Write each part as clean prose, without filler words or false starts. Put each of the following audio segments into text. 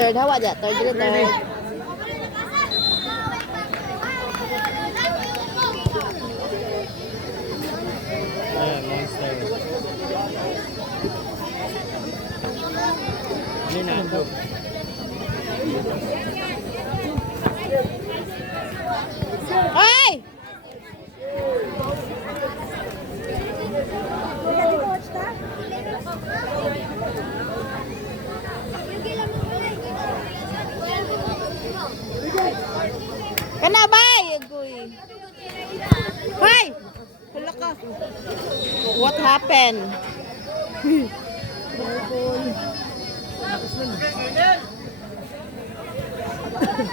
Third, hawa dyan. Third, third. Monster. Ini nandok. Ay! Kana bay, agoy. Bay! Hala ka. What happened?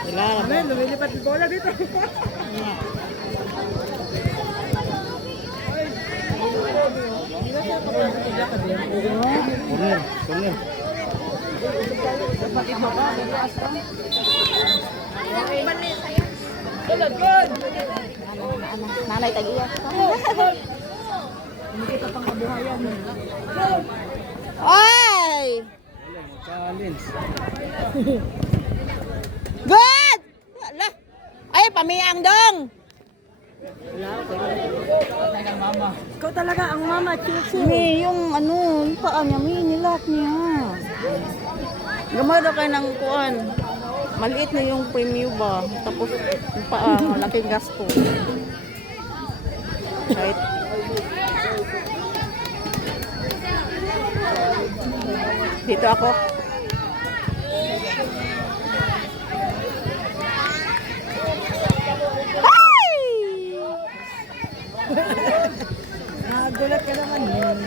Wala na. Amen, lumilipat yung bola dito. Corner, corner. Nanay tag-iya. Nakita pang kabuhayan. Ay! Challenge. Good! Ala. Ay, pamiang dong. Ikaw talaga ang mama, Chuchu. Mi, yung ano, yung paa niya, mi, nilak niya. Gamay daw kayo ng kuan. Maliit na yung premium ba. Tapos yung paa, malaking gasto. Right? Dito ako. Ay! Nagulat ka naman.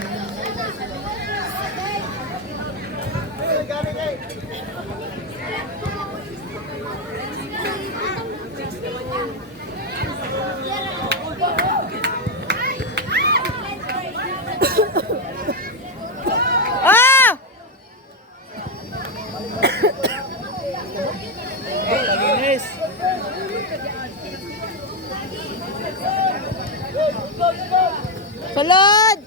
Ah! Yes. Sulod!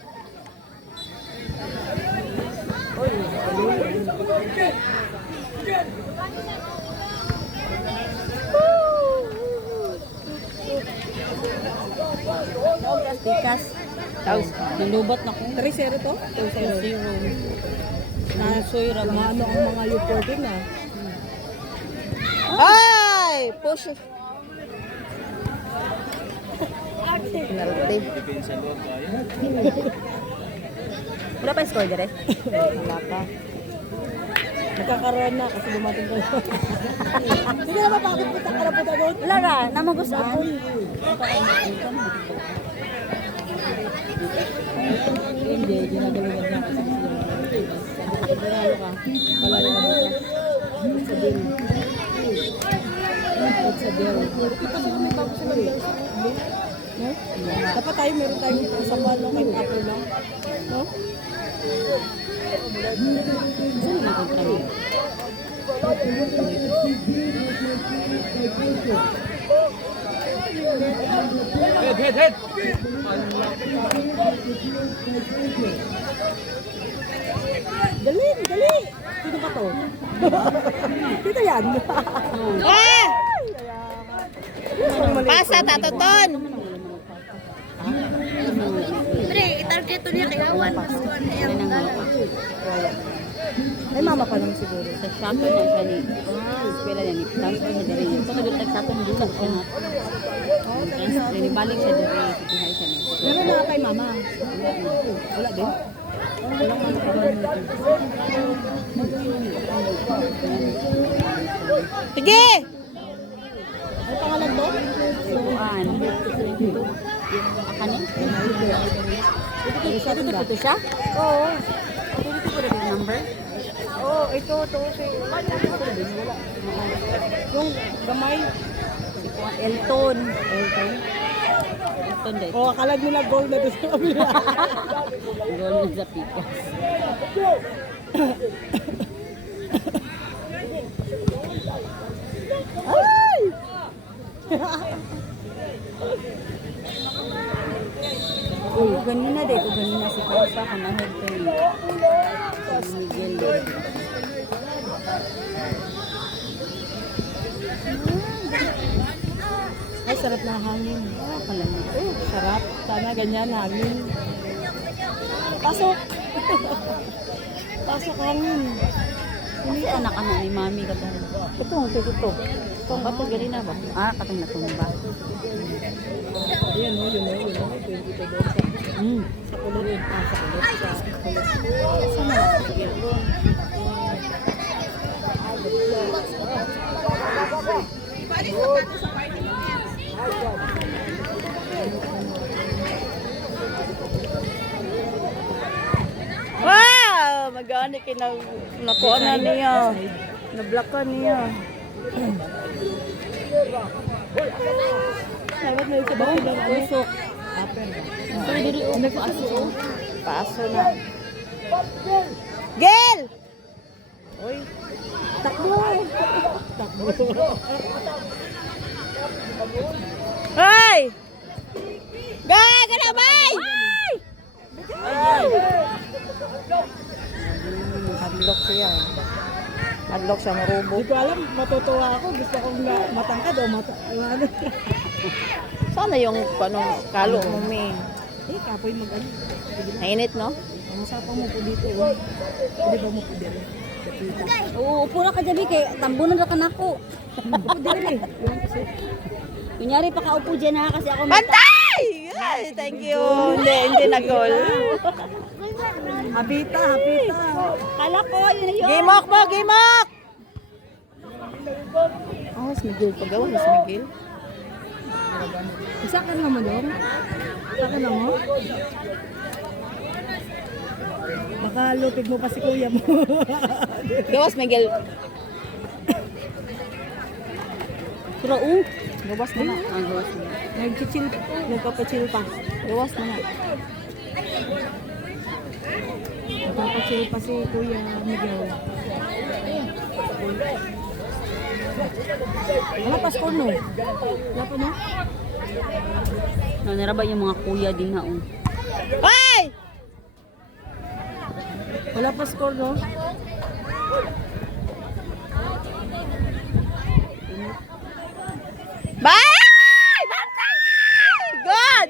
Tikas. Tapos, nilubot na ko. 3-0 to? 2-0. Nasoy, ramano ang mga U14 na. Ay! Push. Penalty. Depensa loob tayo. Wala pa yung score dire? Wala pa. Nagkakaroon na kasi dumating ko. Sige naman, bakit punta ka na punta doon? Wala ra, namagusan. Hindi, ginagalingan niya kasi sila. Sabi ko, panalo ka. Palalo ka dito. It's a deal. It's a deal. Ito sila may tapos sila deal. No? Dapat tayo, meron tayong isang palo kay Apple lang. No? Saan naman kontra mo? Head, head, head. Dali, dali! Sino ba to? Dito yan. Ah! Pasa, tatuton! Pre, itarget to niya kay Awan. Ay, mama pa naman siguro. Sa shopper na siya ni eskwela niya ni transfer niya dire. Ito nagul tag sa atong bulan siya nga. Transfer ni balik siya dire sa tihay siya ni. Meron na kay mama. Wala din. Wala man pa man. Sige! Ano pangalan to? Suan. Akan niya? Ito siya? Oo. Ito ko rin number. Oo, ito. Wala. Yung gamay. Elton. Elton. Elton dahil. Oo, akala nila goal na doon sa kabila. Goal sa pikas. Ay! Sa akin na head pain. Miguel din. Ay, sarap na hangin. Palamig. Sarap. Sana ganyan hangin. Pasok. Pasok hangin. Hindi anak ni mami ka ba? Ito. Itong bato gali na ba? Katong natumba. Ayan o, yun o. 22 doon sa kulot. Sa kulot. Sana na sige. Wow! Magani nakuha na niya. Nablock niya. Dapat na isa ba ko lang Usok. Aper. So, dili o paaso. Paaso na. Gel! Oy. Takbo. Takbo. Hoy! Gana bay! Ay! Hadlock siya. Hadlock siya marubo. Hindi ko alam, matutuwa ako. Gusto kong matangkad o ano. Sana yung kalo mo may Kapoy mag-ano. nainit, no? Ang usapang mo po dito. Hindi ba mo po dito? Oo, upo na ka dyan, kay tambunan na ka na ako. Ako din eh. Iwan kasi. Kunyari pa kaupo dyan ha, kasi ako Pantay! Ay, thank you. Hindi na call. Hapita. Kala ko, yun na yun. Gimok mo, gimok! Oh, si Miguel. Pagawa, si Miguel. Isa ka naman doon. Isa ka naman. Baka lupig mo pa si kuya mo. Gawas, Miguel. Pero, gawas na na. Gawas na. Nagchichill. Nagpapachill pa. Gawas na na. Nagpapachill pa si kuya Miguel. Wala pa score no? Wala pa no? Nanaraba yung mga kuya din ha. Hoy! Wala pa score no? Bye! Bantay! God!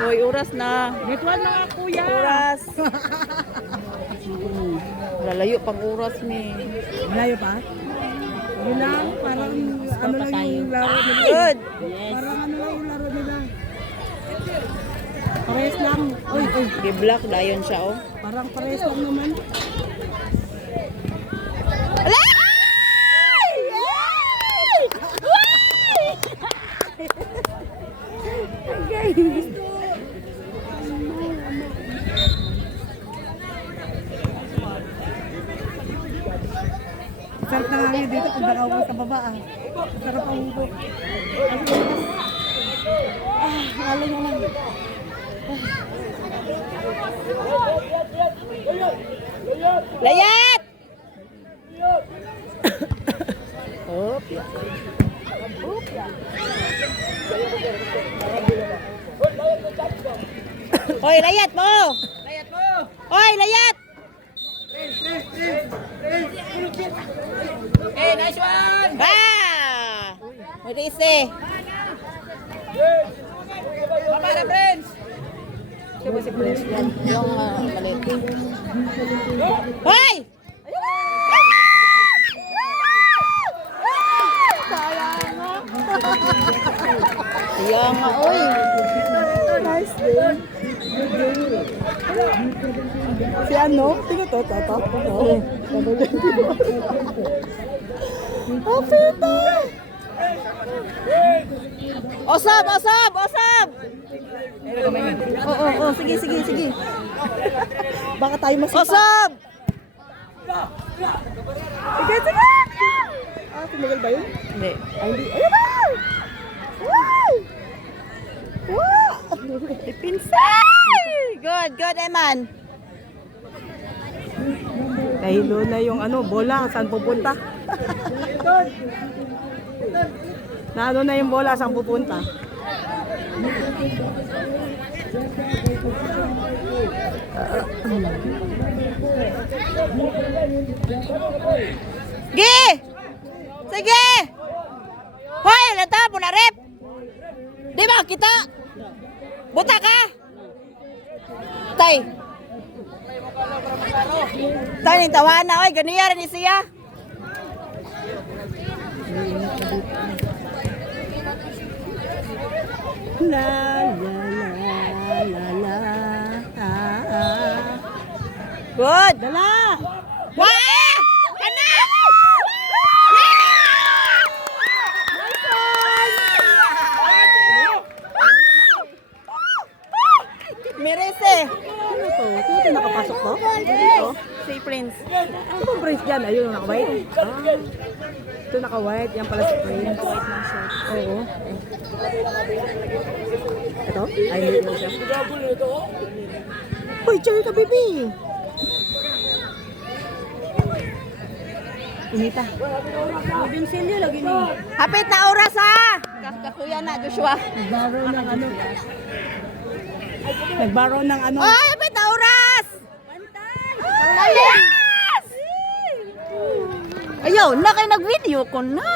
Hoy, oras na. Gitwan mga kuya. Oras. Lalayo pang oras ni. Malayo pa? Yun lang, parang ano lang yung laro nila. Good. Parang ano lang yung laro nila. Parehas lang. Uy, Gi-block dayon siya oh. parang parehas lang naman. Alay! Yay! Sarap na nga dito kung nakaupo sa baba ah. Sarap ang upo. Lalo na lang. Layat! Hop. Hoy, layat mo! Layat mo! Hoy, layat! Hey, nice one! Ah! Marisi. Para friends! Diba si Prince yan? Yung maliit. Hoy! Kaya nga, oy. Nice day. Si ano? Tingnan to. Oh, pita! Osab! Oo, sige. Baka tayo masipa. Osab! Sige! Tumagal ba yun? Hindi. Ay, hindi. Ayun na! Wow! Wow! Pinsay! Good, Eman. Nahilo na yung bola. Saan pupunta? Na na yung bola? Saan pupunta? Gi! Sige! Hoy, lata po na rep! Di ba kita? Buta ka! Tay! Tay, ni tawana. Oy, ganiya rin siya. La la la la la. Good. Dala. Wah! Kana! Mirese. Ano to? Ito nakapasok to? Ito? Si Prince. Ito bang Prince dyan? Ayun, naka-white. Ito naka-white. Yan pala si Prince. White ng shirt. Oo. Ito? Ay, hindi mo siya. Uy, cherry ka, baby. Inita. Vincenzo lagi ni. Hapit na oras ha. Kakuya na Joshua. Nagbaro ng ano? Nagbaro ng ano? Ay, hapit na oras. Yes! Ayaw, na kayo nag-video ko na.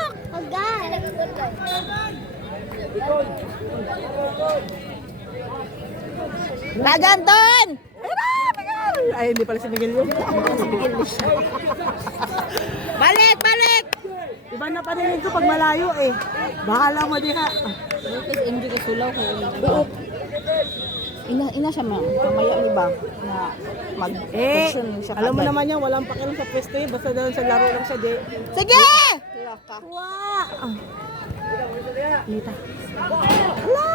Laganton! Ay, hindi pala si Miguel yun. Si Miguel siya. Balik, balik! Iba na panilig ko pag malayo eh. Bahala mo diha. Kasi hindi ka sulaw kayo. Ina siya ma'am. Kamaya ni ba? Na mag-question siya. Alam mo naman yan, walang pakialam sa pwesto eh. Basta doon sa laro lang siya di. Sige! Wow! Nita. Hala!